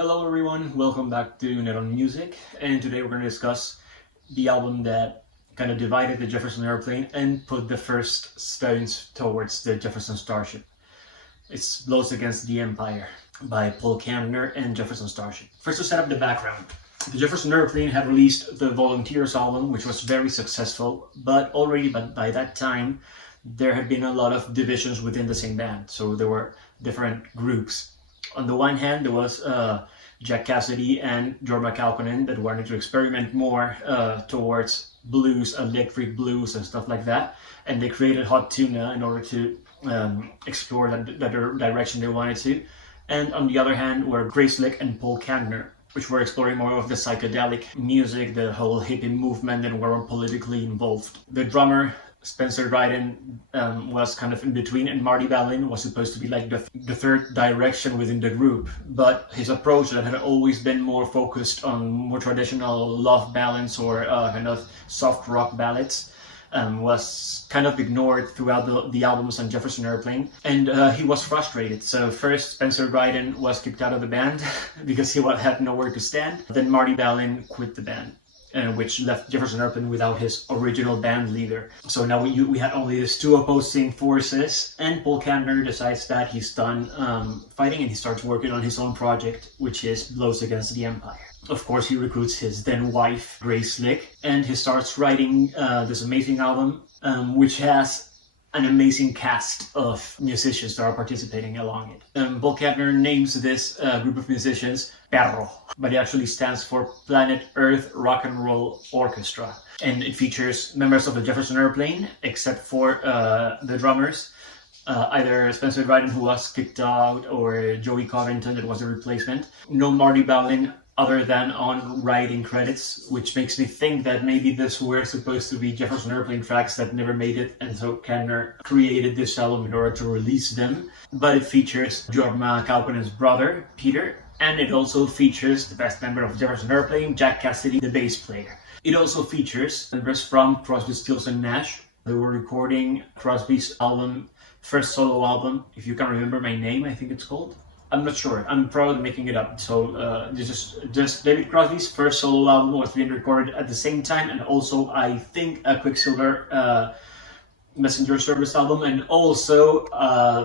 Hello everyone, welcome back to Net on Music, and today we're going to discuss the album that kind of divided the Jefferson Airplane and put the first stones towards the Jefferson Starship. It's Blows Against the Empire by Paul Kantner and Jefferson Starship. First, to set up the background. The Jefferson Airplane had released the Volunteers album, which was very successful, but by that time there had been a lot of divisions within the same band, so there were different groups. On the one hand, there was Jack Cassidy and Jorma Kaukonen that wanted to experiment more towards blues, electric blues and stuff like that. And they created Hot Tuna in order to explore that direction they wanted to. And on the other hand were Grace Slick and Paul Kantner, which were exploring more of the psychedelic music, the whole hippie movement, and were politically involved. The drummer, Spencer Dryden, was kind of in between, and Marty Balin was supposed to be like the third direction within the group, but his approach that had always been more focused on more traditional love ballads or kind of soft rock ballads was kind of ignored throughout the albums on Jefferson Airplane, and he was frustrated. So first Spencer Dryden was kicked out of the band because he had nowhere to stand. Then Marty Balin quit the band, which left Jefferson Airplane without his original band leader. So now we had only these two opposing forces, and Paul Kantner decides that he's done fighting and he starts working on his own project, which is Blows Against the Empire. Of course, he recruits his then wife, Grace Slick, and he starts writing this amazing album, which has an amazing cast of musicians that are participating along it. Paul Kantner names this group of musicians Perro, but it actually stands for Planet Earth Rock and Roll Orchestra. And it features members of the Jefferson Airplane, except for the drummers, either Spencer Dryden, who was kicked out, or Joey Covington, that was a replacement. No Marty Balin, other than on writing credits, which makes me think that maybe this were supposed to be Jefferson Airplane tracks that never made it, and so Kantner created this album in order to release them. But it features Jorma Kaukonen's brother, Peter, and it also features the best member of Jefferson Airplane, Jack Cassidy, the bass player. It also features members from Crosby, Stills and Nash. They were recording Crosby's first solo album, If You Can Remember My Name, I think it's called. I'm not sure. I'm probably making it up. So just David Crosby's first solo album was being recorded at the same time, and also I think a Quicksilver Messenger Service album, and also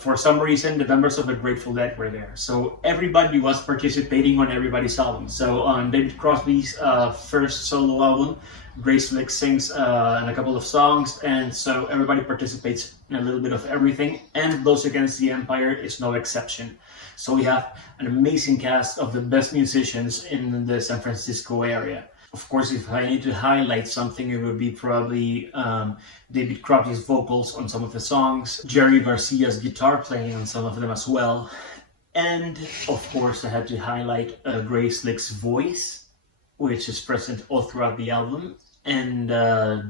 for some reason the members of the Grateful Dead were there. So everybody was participating on everybody's album. So on David Crosby's first solo album, Grace Slick sings a couple of songs, and so everybody participates in a little bit of everything, and Blows Against the Empire is no exception. So we have an amazing cast of the best musicians in the San Francisco area. Of course, if I need to highlight something, it would be probably David Crosby's vocals on some of the songs, Jerry Garcia's guitar playing on some of them as well, and of course I had to highlight Grace Slick's voice, which is present all throughout the album, and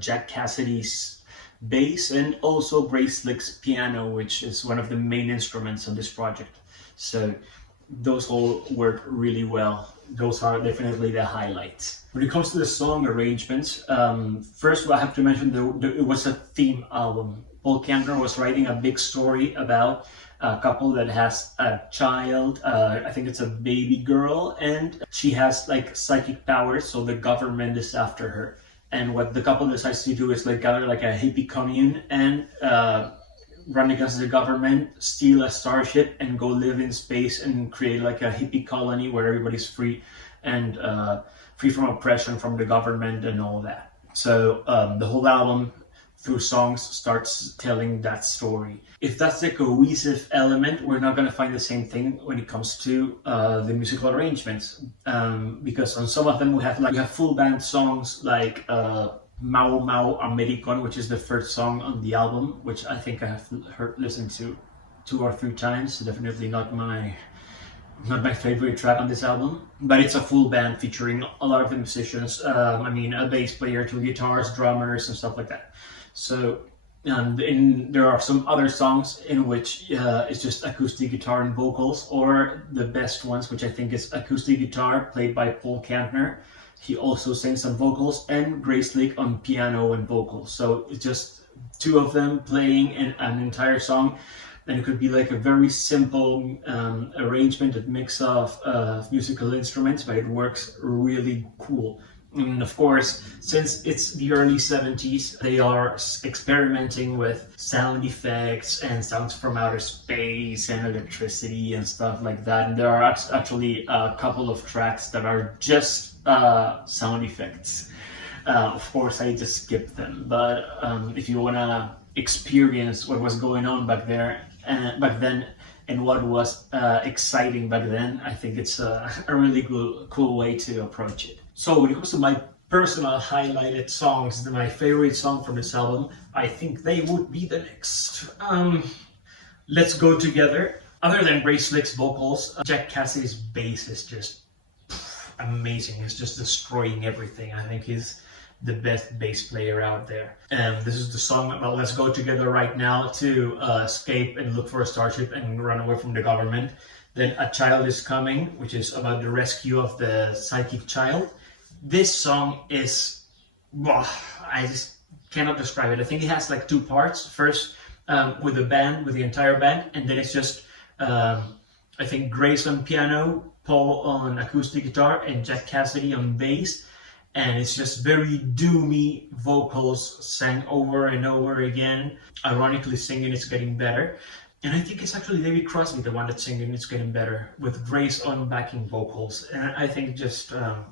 Jack Cassidy's bass, and also Grace Slick's piano, which is one of the main instruments on this project. So those all work really well. Those are definitely the highlights. When it comes to the song arrangements, first I have to mention it was a theme album. Paul Kantner was writing a big story about a couple that has a child, I think it's a baby girl, and she has like psychic powers, so the government is after her. And what the couple decides to do is like gather like a hippie commune and run against the government, steal a starship, and go live in space and create like a hippie colony where everybody's free and free from oppression from the government and all that. So the whole album, through songs, starts telling that story. If that's the cohesive element, we're not going to find the same thing when it comes to the musical arrangements, because on some of them we have full band songs like Mau Mau American, which is the first song on the album, which I think I have listened to 2 or 3 times. Definitely not my favorite track on this album, but it's a full band featuring a lot of the musicians. A bass player, 2 guitars, drummers, and stuff like that. So there are some other songs in which it's just acoustic guitar and vocals, or the best ones, which I think is acoustic guitar played by Paul Kantner. He also sings some vocals, and Grace Slick on piano and vocals. So it's just 2 of them playing an entire song. and it could be like a very simple arrangement, a mix of musical instruments, but it works really cool. And of course, since it's the early 70s, they are experimenting with sound effects and sounds from outer space and electricity and stuff like that. And there are actually a couple of tracks that are just sound effects. Of course, I just skipped them, but if you want to experience what was going on back then, and what was exciting back then, I think it's a really cool way to approach it. So when it comes to my personal highlighted songs, my favorite song from this album, I think they would be the next. Let's Go Together. Other than Grace Slick's vocals, Jack Cassidy's bass is just amazing. He's just destroying everything. I think he's the best bass player out there. And this is the song about Let's Go Together right now to escape and look for a starship and run away from the government. Then A Child Is Coming, which is about the rescue of the psychic child. This song is, I just cannot describe it. I think it has like two parts. First, with the band, with the entire band, and then it's just, I think Grace on piano, Paul on acoustic guitar, and Jack Cassidy on bass. And it's just very doomy vocals sang over and over again. Ironically, singing It's Getting Better. And I think it's actually David Crosby, the one that's singing It's Getting Better, with Grace on backing vocals. And I think just A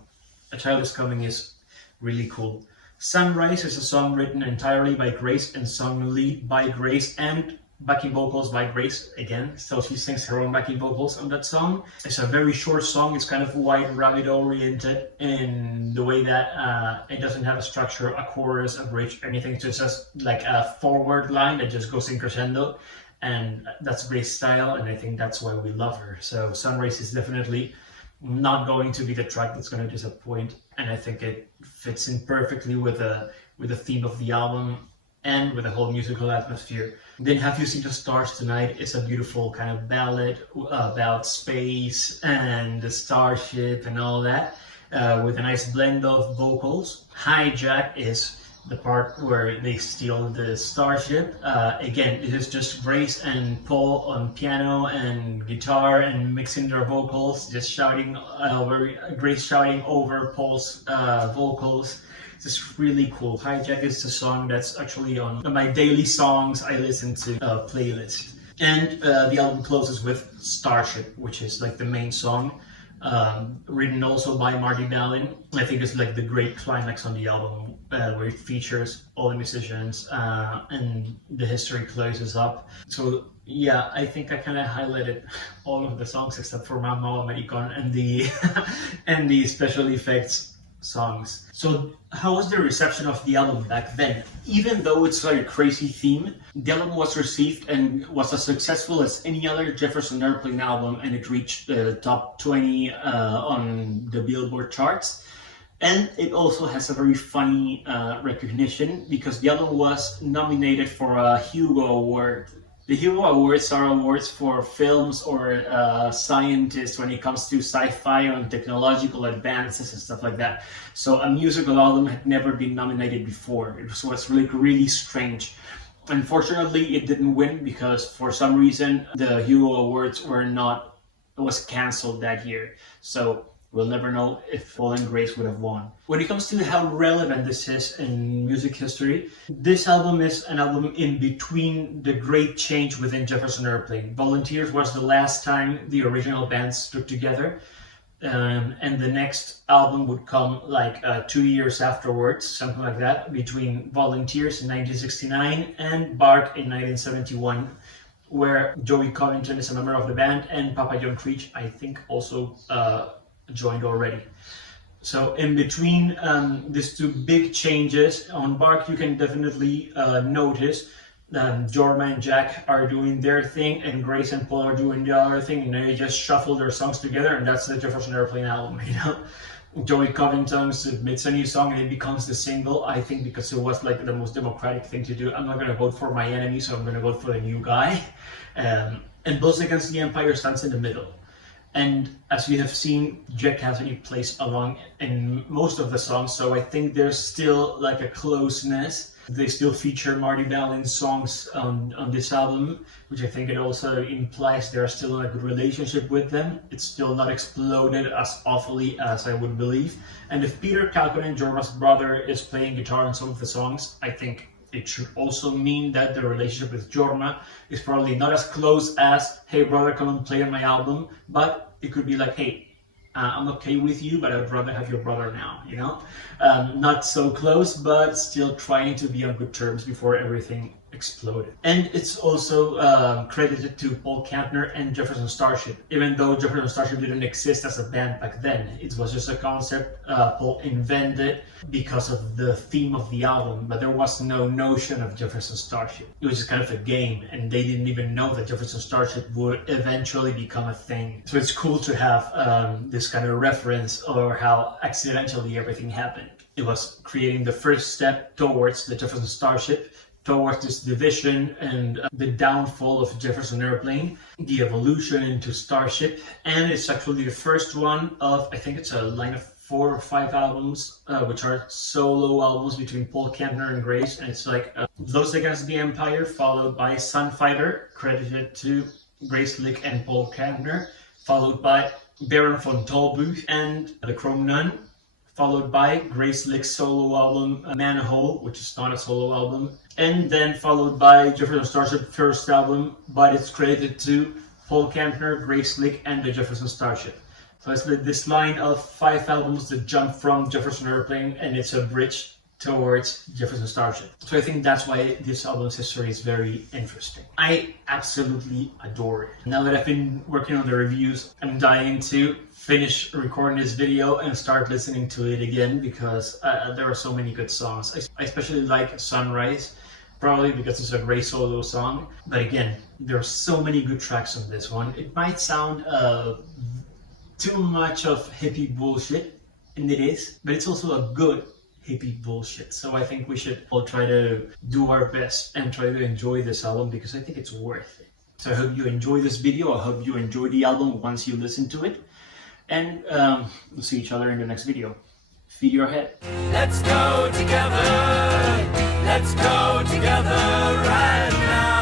Child Is Coming is really cool. Sunrise is a song written entirely by Grace and sung lead by Grace and backing vocals by Grace again. So she sings her own backing vocals on that song. It's a very short song. It's kind of White Rabbit oriented in the way that it doesn't have a structure, a chorus, a bridge, anything. It's just like a forward line that just goes in crescendo. And that's Grace's style, and I think that's why we love her. So Sunrise is definitely not going to be the track that's going to disappoint, and I think it fits in perfectly with the theme of the album and with the whole musical atmosphere. Then Have You Seen the Stars Tonight is a beautiful kind of ballad about space and the starship and all that, with a nice blend of vocals. Hijack is the part where they steal the starship. Again, it is just Grace and Paul on piano and guitar and mixing their vocals, just shouting over, Grace shouting over Paul's vocals. It's just really cool. Hijack is the song that's actually on my daily songs I listen to playlist. And the album closes with Starship, which is like the main song. Written also by Marty Balin. I think it's like the great climax on the album, where it features all the musicians and the history closes up. So yeah, I think I kind of highlighted all of the songs except for Mamma American and the and the special effects songs. So how was the reception of the album back then? Even though it's like a crazy theme, the album was received and was as successful as any other Jefferson Airplane album, and it reached the top 20 on the Billboard charts. And it also has a very funny recognition, because the album was nominated for a Hugo Award. The Hugo Awards are awards for films or scientists when it comes to sci-fi and technological advances and stuff like that. So a musical album had never been nominated before. It was really strange. Unfortunately, it didn't win because for some reason the Hugo Awards was cancelled that year. So we'll never know if Paul and Grace would have won. When it comes to how relevant this is in music history, this album is an album in between the great change within Jefferson Airplane. Volunteers was the last time the original band stood together, and the next album would come like 2 years afterwards, something like that, between Volunteers in 1969 and Bark in 1971, where Joey Covington is a member of the band, and Papa John Creech, I think, also joined already. So in between these two big changes, on Bark you can definitely notice Jorma and Jack are doing their thing and Grace and Paul are doing the other thing, and they just shuffle their songs together, and that's the Jefferson Airplane album, you know. Joey Covington submits a new song and it becomes the single, I think, because it was like the most democratic thing to do. I'm not going to vote for my enemy, so I'm going to vote for the new guy. And Bulls Against the Empire stands in the middle. And as you have seen, Jack Cassidy plays along in most of the songs, so I think there's still like a closeness They still feature Marty Ballin's songs on this album, which I think it also implies they're still in a good relationship with them. It's still not exploded as awfully as I would believe. And if Peter Kalkonen, Jorma's brother, is playing guitar on some of the songs, I think it should also mean that the relationship with Jorma is probably not as close as, hey brother, come and play on my album, but it could be like, hey, I'm okay with you, but I would rather have your brother now, you know? Not so close, but still trying to be on good terms before everything exploded. And it's also credited to Paul Kantner and Jefferson Starship. Even though Jefferson Starship didn't exist as a band back then, it was just a concept Paul invented because of the theme of the album, but there was no notion of Jefferson Starship. It was just kind of a game, and they didn't even know that Jefferson Starship would eventually become a thing. So it's cool to have this kind of reference or how accidentally everything happened. It was creating the first step towards the Jefferson Starship, towards this division and the downfall of Jefferson Airplane, the evolution into Starship, and it's actually the first one of, I think it's a line of 4 or 5 albums, which are solo albums between Paul Kantner and Grace, and it's like Those Against the Empire, followed by Sunfighter, credited to Grace Lick and Paul Kantner, followed by Baron von Talbot and The Chrome Nun, followed by Grace Lick's solo album Manhole, which is not a solo album, and then followed by Jefferson Starship's first album, but it's credited to Paul Kantner, Grace Lick, and the Jefferson Starship. So it's this line of 5 albums that jump from Jefferson Airplane, and it's a bridge towards Jefferson Starship. So I think that's why this album's history is very interesting. I absolutely adore it. Now that I've been working on the reviews, I'm dying to finish recording this video and start listening to it again, because there are so many good songs. I especially like Sunrise, probably because it's a great solo song. But again, there are so many good tracks on this one. It might sound too much of hippie bullshit, and it is, but it's also a good hippie bullshit. So I think we should all try to do our best and try to enjoy this album, because I think it's worth it. So I hope you enjoy this video. I hope you enjoy the album once you listen to it. And we'll see each other in the next video. Feed your head. Let's go together right now.